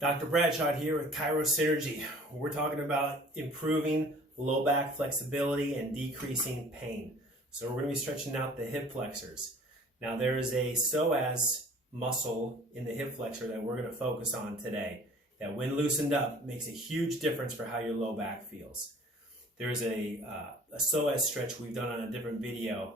Dr. Bradshaw here with Chirocynergy. We're talking about improving low back flexibility and decreasing pain. So we're going to be stretching out the hip flexors. Now there is a psoas muscle in the hip flexor that we're going to focus on today that when loosened up makes a huge difference for how your low back feels. There's a psoas stretch we've done on a different video.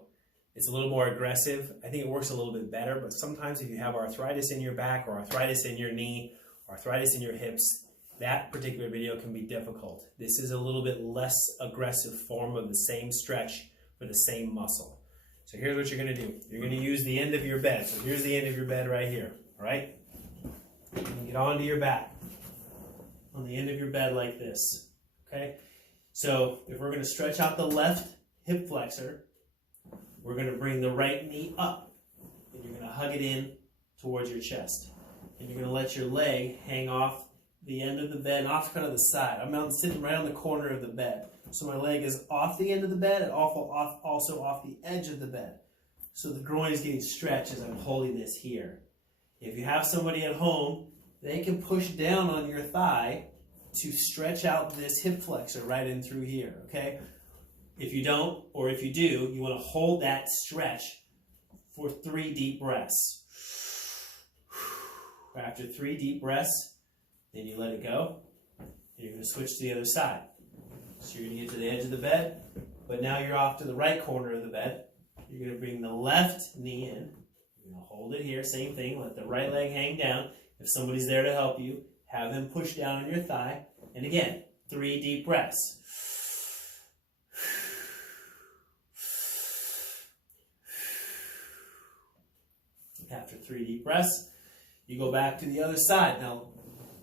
It's a little more aggressive. I think it works a little bit better, but sometimes if you have arthritis in your back or arthritis in your knee, arthritis in your hips, that particular video can be difficult. This is a little bit less aggressive form of the same stretch for the same muscle. So here's what you're going to do. You're going to use the end of your bed. So here's the end of your bed right here, all right? You can get onto your back on the end of your bed like this, okay? So if we're going to stretch out the left hip flexor, we're going to bring the right knee up, and you're going to hug it in towards your chest. And you're going to let your leg hang off the end of the bed, off kind of the side. I'm sitting right on the corner of the bed. So my leg is off the end of the bed and also off the edge of the bed. So the groin is getting stretched as I'm holding this here. If you have somebody at home, they can push down on your thigh to stretch out this hip flexor right in through here, okay? If you don't, or if you do, you want to hold that stretch for 3 deep breaths. After 3 deep breaths, then you let it go. And you're going to switch to the other side. So you're going to get to the edge of the bed, but now you're off to the right corner of the bed. You're going to bring the left knee in. You're going to hold it here, same thing. Let the right leg hang down. If somebody's there to help you, have them push down on your thigh. And again, 3 deep breaths. After 3 deep breaths, you go back to the other side. Now,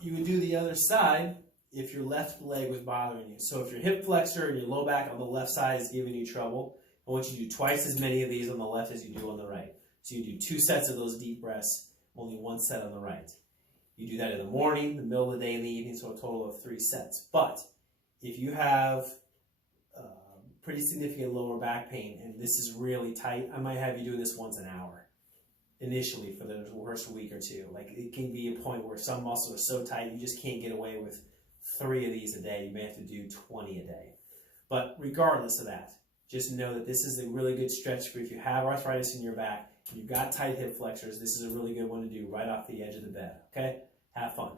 you would do the other side if your left leg was bothering you. So if your hip flexor and your low back on the left side is giving you trouble, I want you to do twice as many of these on the left as you do on the right. So you do 2 sets of those deep breaths, only 1 set on the right. You do that in the morning, the middle of the day, and the evening, so a total of 3 sets. But if you have pretty significant lower back pain and this is really tight, I might have you doing this once an hour. Initially for the first week or 2. Like it can be a point where some muscles are so tight you just can't get away with 3 of these a day. You may have to do 20 a day. But regardless of that, just know that this is a really good stretch for if you have arthritis in your back, you've got tight hip flexors, this is a really good one to do right off the edge of the bed. Okay? Have fun.